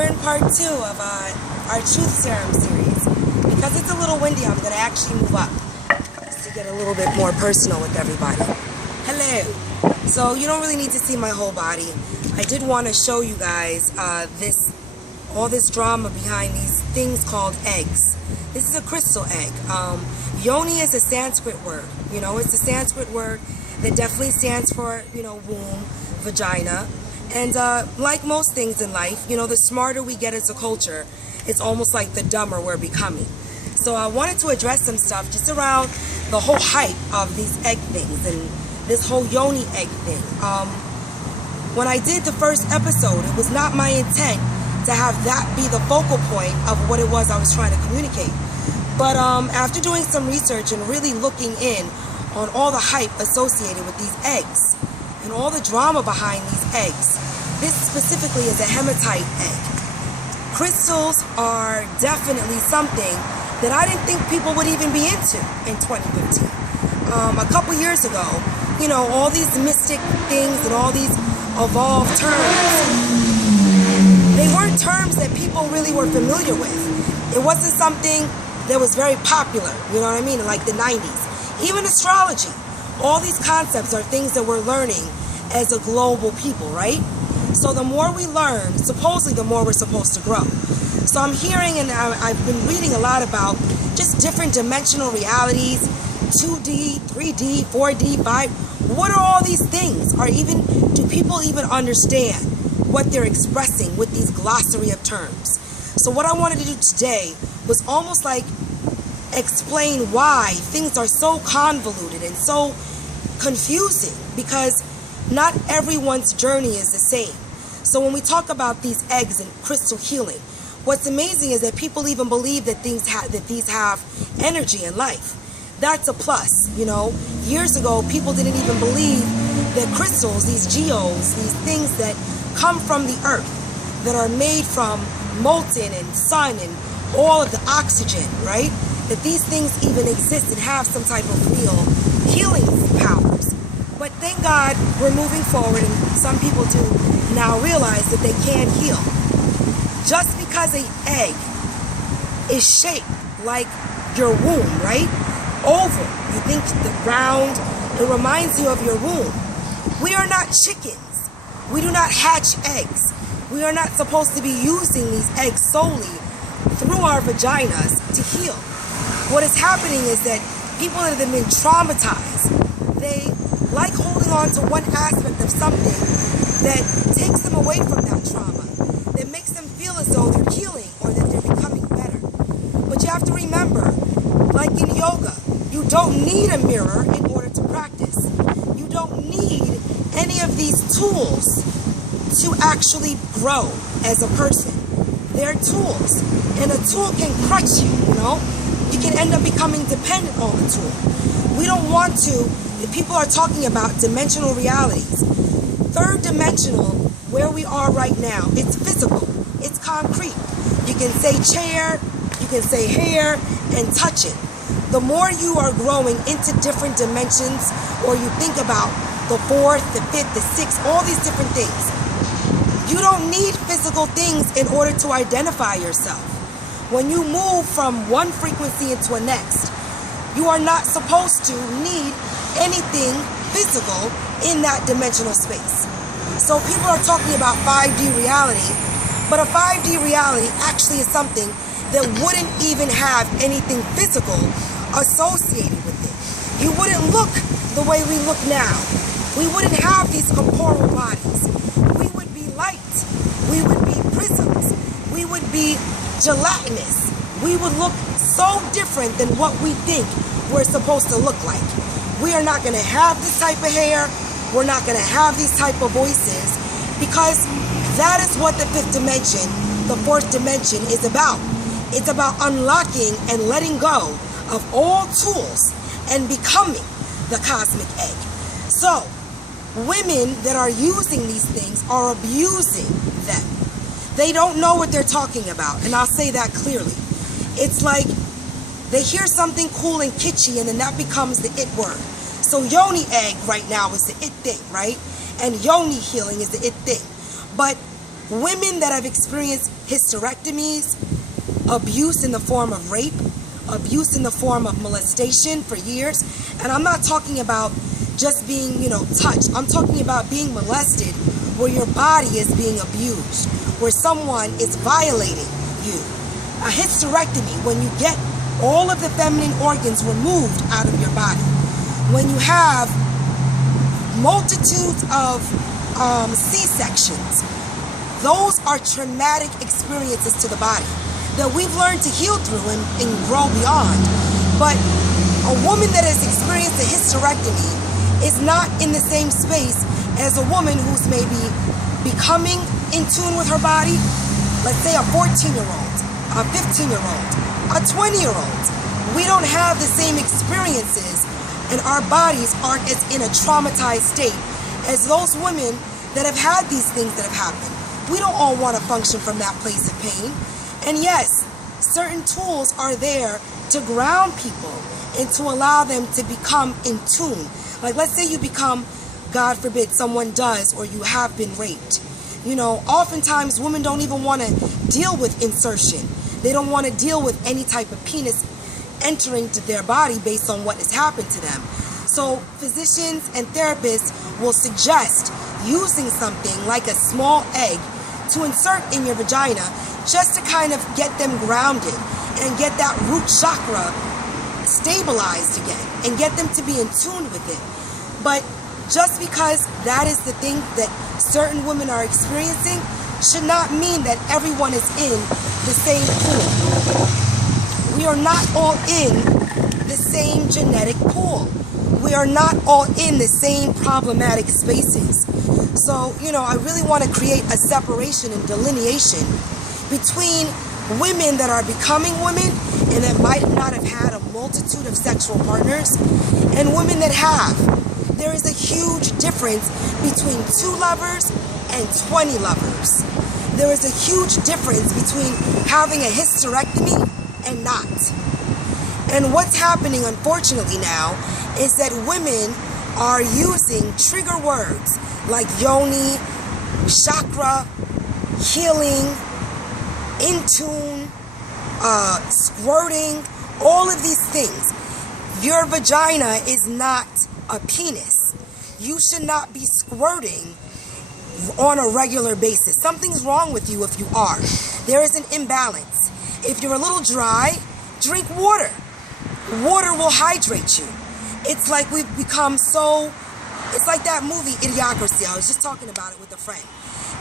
We're in part 2 of our Truth Serum series. Because it's a little windy, I'm going to actually move up just to get a little bit more personal with everybody. Hello. So you don't really need to see my whole body. I did want to show you guys all this drama behind these things called eggs. This is a crystal egg. Yoni is a Sanskrit word. You know, it's a Sanskrit word that definitely stands for, womb, vagina. And like most things in life, the smarter we get as a culture, it's almost like the dumber we're becoming. So I wanted to address some stuff just around the whole hype of these egg things and this whole Yoni egg thing. When I did the first episode, it was not my intent to have that be the focal point of what it was I was trying to communicate. But after doing some research and really looking in on all the hype associated with these eggs and all the drama behind these eggs, this specifically is a hematite egg. Crystals are definitely something that I didn't think people would even be into in 2015. A couple years ago, all these mystic things and all these evolved terms, they weren't terms that people really were familiar with. It wasn't something that was very popular, you know what I mean, in like the 90s. Even astrology, all these concepts are things that we're learning as a global people, right? So the more we learn, supposedly the more we're supposed to grow. So I'm hearing and I've been reading a lot about just different dimensional realities, 2D, 3D, 4D, 5. What are all these things? Do people even understand what they're expressing with these glossary of terms? So what I wanted to do today was almost like explain why things are so convoluted and so confusing, because not everyone's journey is the same. So when we talk about these eggs and crystal healing, what's amazing is that people even believe that these have energy in life. That's a plus, Years ago, people didn't even believe that crystals, these geodes, these things that come from the earth, that are made from molten and sun and all of the oxygen, right? That these things even exist and have some type of real healing powers. But thank God we're moving forward, and some people do now realize that they can heal. Just because an egg is shaped like your womb, right? Oval, you think the round, it reminds you of your womb. We are not chickens. We do not hatch eggs. We are not supposed to be using these eggs solely through our vaginas to heal. What is happening is that people that have been traumatized, they like holding on to one aspect of something that takes them away from that trauma, that makes them feel as though they're healing or that they're becoming better. But you have to remember, like in yoga, you don't need a mirror in order to practice. You don't need any of these tools to actually grow as a person. They're tools, and a tool can crutch you, You can end up becoming dependent on the tool. We don't want to. If people are talking about dimensional realities, third dimensional, where we are right now, it's physical, it's concrete. You can say chair, you can say hair, and touch it. The more you are growing into different dimensions, or you think about the fourth, the fifth, the sixth, all these different things, you don't need physical things in order to identify yourself. When you move from one frequency into a next, you are not supposed to need anything physical in that dimensional space. So people are talking about 5D reality, but a 5D reality actually is something that wouldn't even have anything physical associated with it. You wouldn't look the way we look now. We wouldn't have these corporeal bodies. We would be light. We would be prisms. We would be gelatinous. We would look so different than what we think we're supposed to look like. We are not going to have this type of hair. We're not going to have these type of voices, because that is what the fifth dimension, the fourth dimension is about. It's about unlocking and letting go of all tools and becoming the cosmic egg. So, women that are using these things are abusing them. They don't know what they're talking about, and I'll say that clearly. It's like they hear something cool and kitschy, and then that becomes the it word. So Yoni egg right now is the it thing, right? And Yoni healing is the it thing. But women that have experienced hysterectomies, abuse in the form of rape, abuse in the form of molestation for years. And I'm not talking about just being, touched. I'm talking about being molested where your body is being abused, where someone is violating you. A hysterectomy, when you get all of the feminine organs removed out of your body, when you have multitudes of C-sections, those are traumatic experiences to the body that we've learned to heal through and grow beyond. But a woman that has experienced a hysterectomy is not in the same space as a woman who's maybe becoming in tune with her body. Let's say a 14-year-old, a 15-year-old, a 20-year-old. We don't have the same experiences, and our bodies aren't as in a traumatized state as those women that have had these things that have happened. We don't all want to function from that place of pain. And yes, certain tools are there to ground people and to allow them to become in tune. Like, let's say you become, God forbid, someone does, or you have been raped. Oftentimes women don't even want to deal with insertion. They don't want to deal with any type of penis entering to their body based on what has happened to them. So physicians and therapists will suggest using something like a small egg to insert in your vagina, just to kind of get them grounded and get that root chakra stabilized again and get them to be in tune with it. But just because that is the thing that certain women are experiencing should not mean that everyone is in the same pool. We are not all in the same genetic pool. We are not all in the same problematic spaces. So, I really want to create a separation and delineation between women that are becoming women and that might not have had a multitude of sexual partners and women that have. There is a huge difference between 2 lovers and 20 lovers. There is a huge difference between having a hysterectomy and not. And what's happening, unfortunately, now is that women are using trigger words like yoni, chakra, healing, in tune, squirting, all of these things. Your vagina is not a penis. You should not be squirting on a regular basis. Something's wrong with you if you are. There is an imbalance. If you're a little dry, drink water. Water will hydrate you. It's like we've become so, it's like that movie Idiocracy. I was just talking about it with a friend.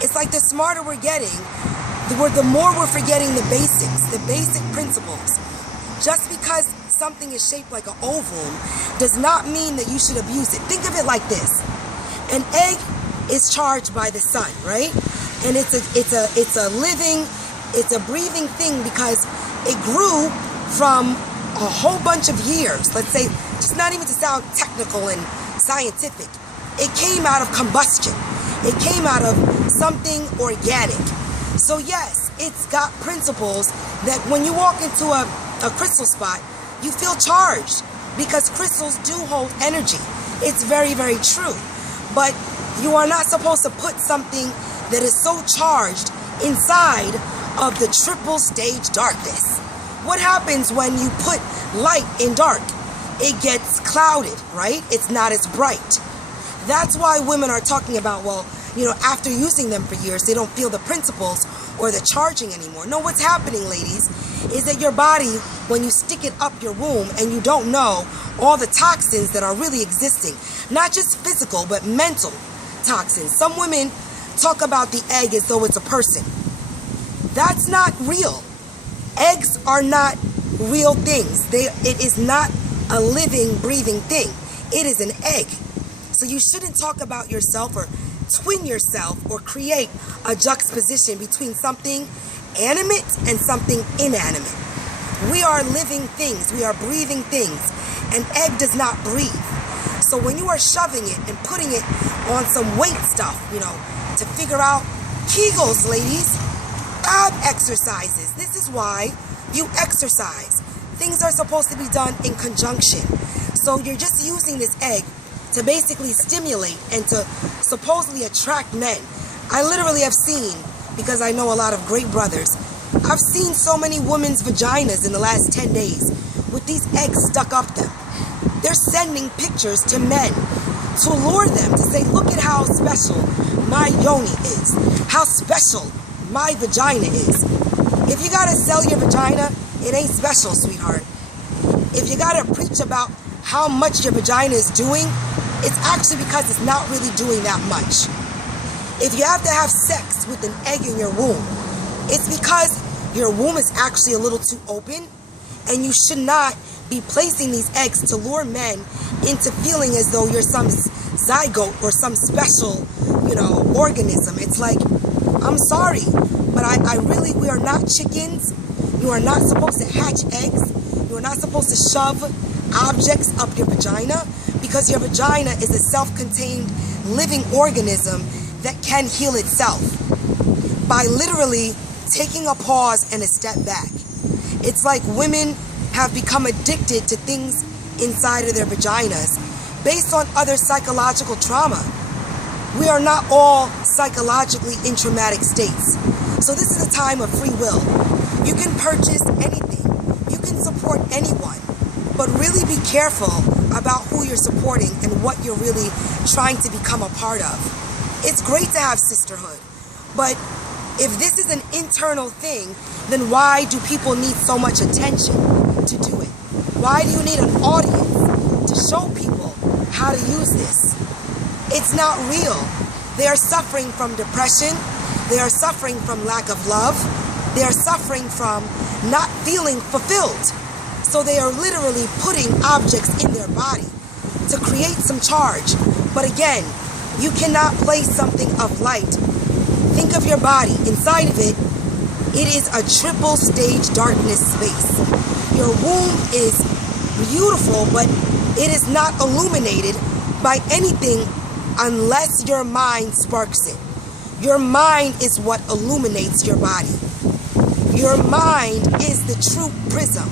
It's like the smarter we're getting, the more we're forgetting the basics, the basic principles. Just because something is shaped like an ovum does not mean that you should abuse it. Think of it like this. An egg is charged by the sun, right? And it's a living, it's a breathing thing because it grew from a whole bunch of years. Let's say, just not even to sound technical and scientific, it came out of combustion. It came out of something organic. So yes, it's got principles that when you walk into a crystal spot, you feel charged because crystals do hold energy. It's very, very true. But you are not supposed to put something that is so charged inside of the triple stage darkness. What happens when you put light in dark? It gets clouded, right? It's not as bright. That's why women are talking about, well, after using them for years, they don't feel the principles or the charging anymore. No, what's happening, ladies, is that your body, when you stick it up your womb and you don't know all the toxins that are really existing, not just physical, but mental toxins. Some women talk about the egg as though it's a person. That's not real. Eggs are not real things. It is not a living, breathing thing. It is an egg. So you shouldn't talk about yourself or twin yourself or create a juxtaposition between something animate and something inanimate. We are living things. We are breathing things. An egg does not breathe. So when you are shoving it and putting it on some weight stuff, to figure out Kegels, ladies, ab exercises. This is why you exercise. Things are supposed to be done in conjunction. So you're just using this egg to basically stimulate and to supposedly attract men. I literally have seen because I know a lot of great brothers. I've seen so many women's vaginas in the last 10 days with these eggs stuck up them. They're sending pictures to men to allure them, to say, look at how special my yoni is, how special my vagina is. If you gotta sell your vagina, it ain't special, sweetheart. If you gotta preach about how much your vagina is doing, it's actually because it's not really doing that much. If you have to have sex with an egg in your womb, it's because your womb is actually a little too open, and you should not be placing these eggs to lure men into feeling as though you're some zygote or some special, organism. It's like, I'm sorry, but we are not chickens. You are not supposed to hatch eggs. You are not supposed to shove objects up your vagina, because your vagina is a self-contained living organism that can heal itself by literally taking a pause and a step back. It's like women have become addicted to things inside of their vaginas based on other psychological trauma. We are not all psychologically in traumatic states. So this is a time of free will. You can purchase anything. You can support anyone. But really be careful about who you're supporting and what you're really trying to become a part of. It's great to have sisterhood, but if this is an internal thing, then why do people need so much attention to do it? Why do you need an audience to show people how to use this? It's not real. They are suffering from depression. They are suffering from lack of love. They are suffering from not feeling fulfilled. So they are literally putting objects in their body to create some charge. But again, you cannot place something of light. Think of your body. Inside of it, it is a triple stage darkness space. Your womb is beautiful, but it is not illuminated by anything unless your mind sparks it. Your mind is what illuminates your body. Your mind is the true prism.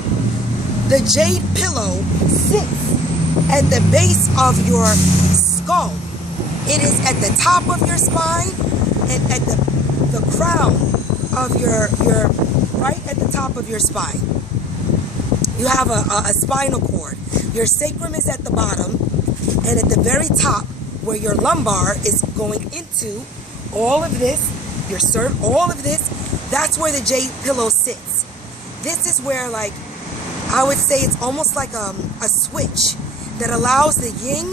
The jade pillow sits at the base of your skull. It is at the top of your spine and at the crown of your right at the top of your spine. You have a spinal cord. Your sacrum is at the bottom, and at the very top where your lumbar is going into all of this, all of this, that's where the jade pillow sits. This is where, like, I would say it's almost like a switch that allows the yin,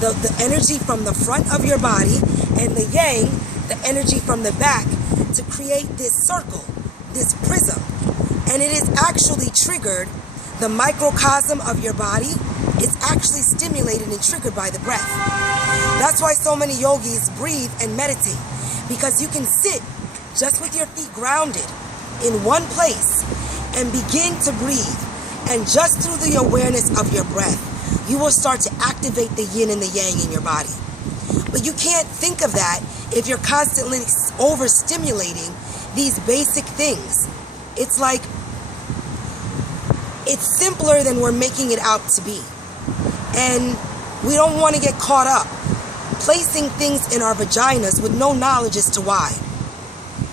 the energy from the front of your body, and the yang, the energy from the back, to create this circle, this prism. And it is actually triggered, the microcosm of your body is actually stimulated and triggered by the breath. That's why so many yogis breathe and meditate, because you can sit just with your feet grounded in one place and begin to breathe. And just through the awareness of your breath, you will start to activate the yin and the yang in your body. But you can't think of that if you're constantly overstimulating these basic things. It's like, it's simpler than we're making it out to be. And we don't want to get caught up placing things in our vaginas with no knowledge as to why.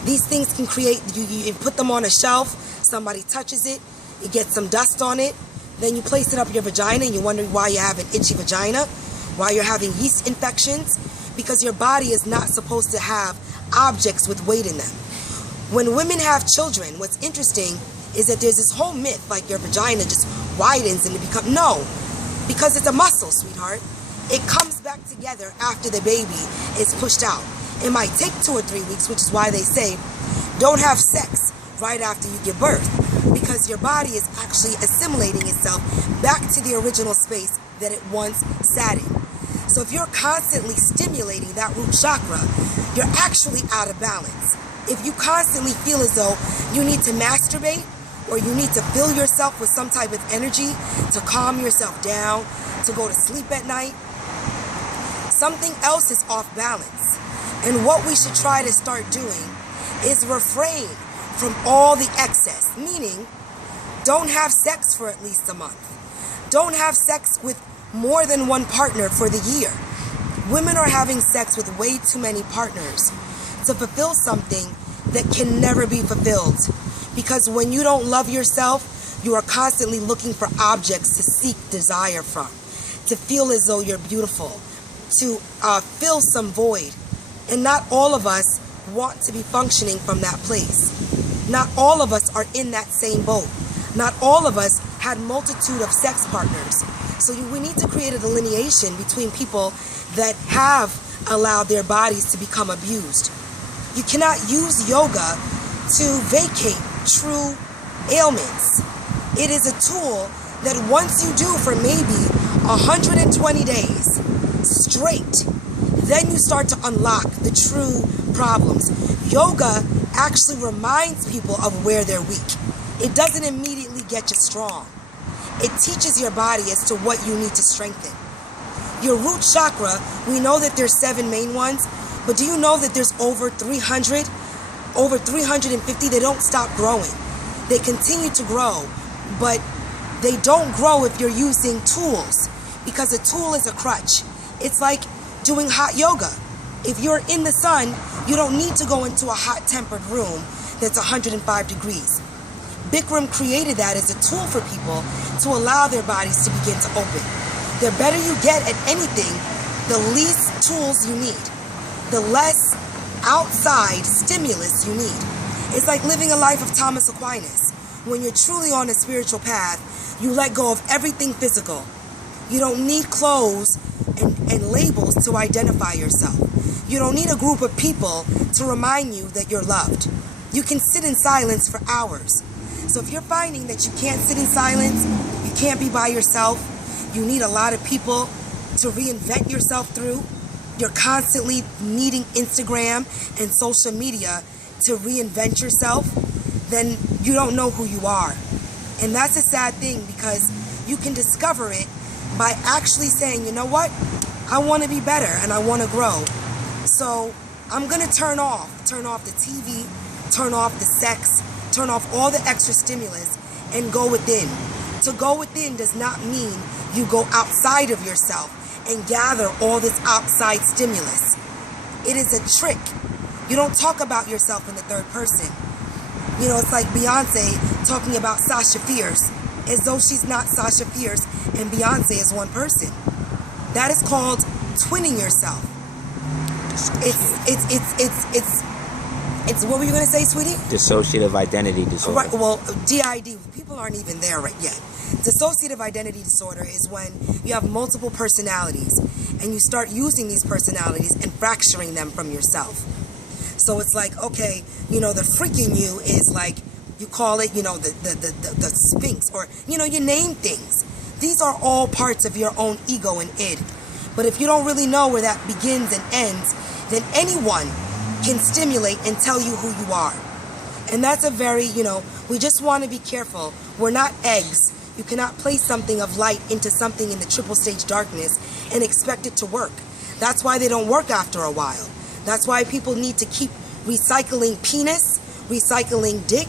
These things can create, you put them on a shelf, somebody touches it, you get some dust on it, then you place it up your vagina and you wonder why you have an itchy vagina, why you're having yeast infections, because your body is not supposed to have objects with weight in them. When women have children, what's interesting is that there's this whole myth like your vagina just widens and it becomes, no, because it's a muscle, sweetheart. It comes back together after the baby is pushed out. It might take 2 or 3 weeks, which is why they say don't have sex right after you give birth, because your body is actually assimilating itself back to the original space that it once sat in. So if you're constantly stimulating that root chakra, you're actually out of balance. If you constantly feel as though you need to masturbate or you need to fill yourself with some type of energy to calm yourself down, to go to sleep at night, something else is off balance. And what we should try to start doing is refrain from all the excess, meaning don't have sex for at least a month. Don't have sex with more than one partner for the year. Women are having sex with way too many partners to fulfill something that can never be fulfilled. Because when you don't love yourself, you are constantly looking for objects to seek desire from, to feel as though you're beautiful, to fill some void. And not all of us want to be functioning from that place. Not all of us are in that same boat. Not all of us had multitude of sex partners. So we need to create a delineation between people that have allowed their bodies to become abused. You cannot use yoga to vacate true ailments. It is a tool that once you do for maybe 120 days straight, then you start to unlock the true problems. Yoga actually reminds people of where they're weak. It doesn't immediately get you strong. It teaches your body as to what you need to strengthen. Your root chakra, we know that there's 7 main ones, but do you know that there's over 300? Over 350, they don't stop growing. They continue to grow, but they don't grow if you're using tools, because a tool is a crutch. It's like doing hot yoga. If you're in the sun, you don't need to go into a hot tempered room that's 105 degrees. Bikram created that as a tool for people to allow their bodies to begin to open. The better you get at anything, the least tools you need, the less outside stimulus you need. It's like living a life of Thomas Aquinas. When you're truly on a spiritual path, you let go of everything physical. You don't need clothes and labels to identify yourself. You don't need a group of people to remind you that you're loved. You can sit in silence for hours. So if you're finding that you can't sit in silence, you can't be by yourself, you need a lot of people to reinvent yourself through, you're constantly needing Instagram and social media to reinvent yourself, then you don't know who you are. And that's a sad thing, because you can discover it by actually saying, you know what? I want to be better and I want to grow. So I'm going to turn off the TV, turn off the sex, turn off all the extra stimulus and go within. To go within does not mean you go outside of yourself and gather all this outside stimulus. It is a trick. You don't talk about yourself in the third person. You know, it's like Beyonce talking about Sasha Fierce as though she's not Sasha Fierce and Beyonce is one person. That is called twinning yourself. It's what were you going to say, sweetie? Dissociative identity disorder. Right, well, DID, people aren't even there right yet. Dissociative identity disorder is when you have multiple personalities and you start using these personalities and fracturing them from yourself. So it's like, okay, you know, the freaking you is like, you call it, you know, the Sphinx, or, you know, you name things. These are all parts of your own ego and id. But if you don't really know where that begins and ends, then anyone can stimulate and tell you who you are. And that's a very, you know, we just want to be careful. We're not eggs. You cannot place something of light into something in the triple stage darkness and expect it to work. That's why they don't work after a while. That's why people need to keep recycling penis, recycling dick,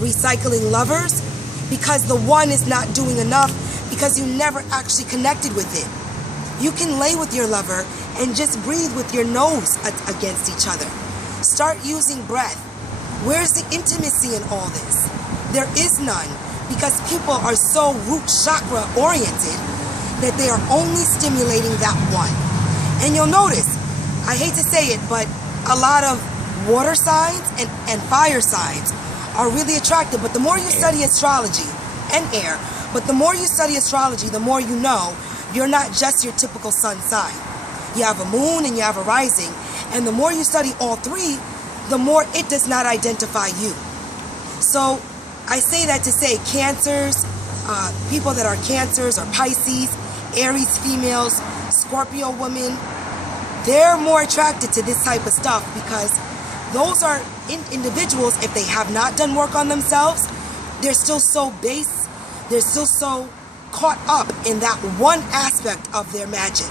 recycling lovers, because the one is not doing enough because you never actually connected with it. You can lay with your lover and just breathe with your nose against each other. Start using breath. Where's the intimacy in all this? There is none, because people are so root chakra oriented that they are only stimulating that one. And you'll notice, I hate to say it, but a lot of water signs and fire signs are really attractive. But the more you study astrology, and air, but the more you study astrology, the more you know you're not just your typical sun sign. You have a moon and you have a rising, and the more you study all three, the more it does not identify you. So I say that to say Cancers, people that are Cancers or Pisces, Aries females, Scorpio women, they're more attracted to this type of stuff, because those are individuals, if they have not done work on themselves, they're still so base, they're still so caught up in that one aspect of their magic.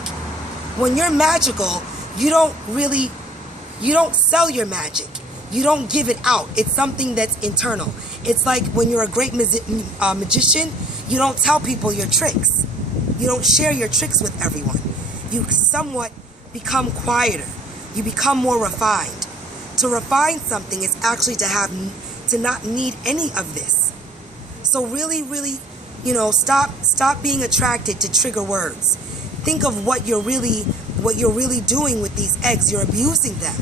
When you're magical, you don't sell your magic. You don't give it out. It's something that's internal. It's like when you're a great magician, you don't tell people your tricks. You don't share your tricks with everyone. You somewhat become quieter. You become more refined. To refine something is actually to not need any of this. So really, really, stop being attracted to trigger words. Think of what you're really doing with these eggs. You're abusing them.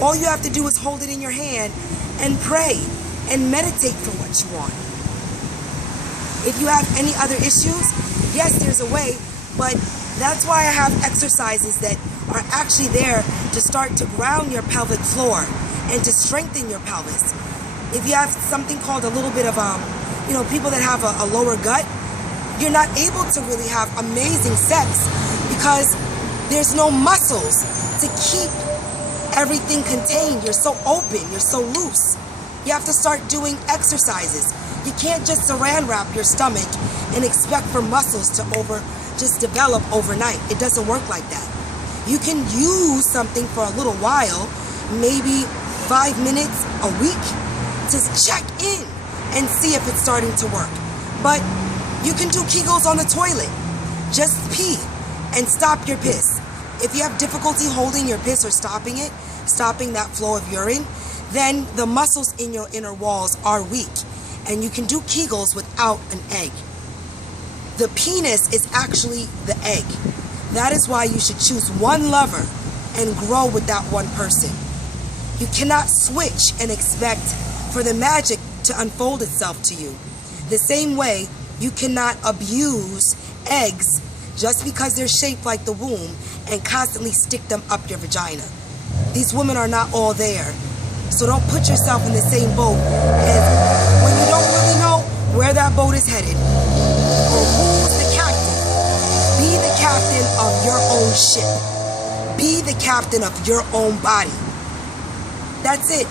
All you have to do is hold it in your hand and pray and meditate for what you want. If you have any other issues, yes, there's a way, but that's why I have exercises that are actually there to start to ground your pelvic floor and to strengthen your pelvis. If you have something called a little bit of, people that have a lower gut, you're not able to really have amazing sex because there's no muscles to keep everything contained. You're so open, you're so loose. You have to start doing exercises. You can't just saran wrap your stomach and expect for muscles to just develop overnight. It doesn't work like that. You can use something for a little while, maybe 5 minutes a week, to check in and see if it's starting to work. But you can do Kegels on the toilet. Just pee and stop your piss. If you have difficulty holding your piss or stopping that flow of urine, then the muscles in your inner walls are weak, and you can do Kegels without an egg. The penis is actually the egg. That is why you should choose one lover and grow with that one person. You cannot switch and expect for the magic to unfold itself to you. The same way, you cannot abuse eggs just because they're shaped like the womb and constantly stick them up your vagina. These women are not all there. So don't put yourself in the same boat as when you don't really know where that boat is headed or who's the captain. Be the captain of your own ship. Be the captain of your own body. That's it.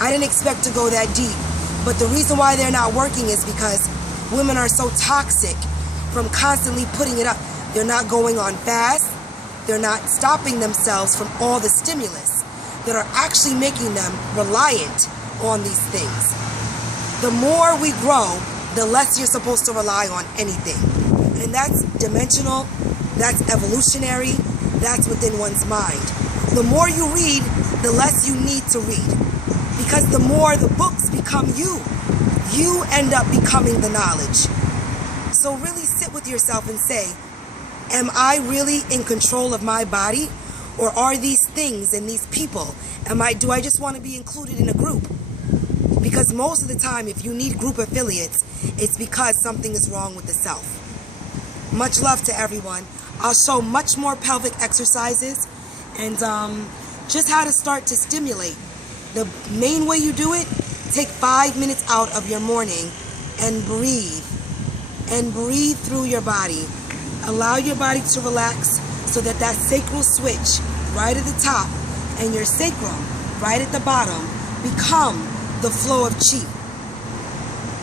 I didn't expect to go that deep, but the reason why they're not working is because women are so toxic from constantly putting it up. They're not going on fast. They're not stopping themselves from all the stimulus that are actually making them reliant on these things. The more we grow, the less you're supposed to rely on anything. And that's dimensional, that's evolutionary, that's within one's mind. The more you read, the less you need to read. Because the more the books become you end up becoming the knowledge. So really sit with yourself and say, am I really in control of my body? Or are these things and these people, do I just want to be included in a group? Because most of the time, if you need group affiliates, it's because something is wrong with the self. Much love to everyone. I'll show much more pelvic exercises and just how to start to stimulate. The main way you do it, take 5 minutes out of your morning and breathe. And breathe through your body. Allow your body to relax so that sacral switch right at the top and your sacrum right at the bottom become the flow of chi.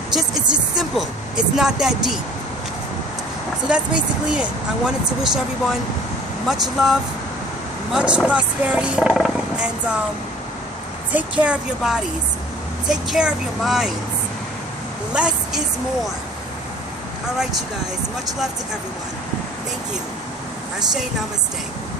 It's just simple. It's not that deep. So that's basically it. I wanted to wish everyone much love, much prosperity, and take care of your bodies. Take care of your minds. Less is more. All right, you guys. Much love to everyone. Thank you. Ashe, namaste.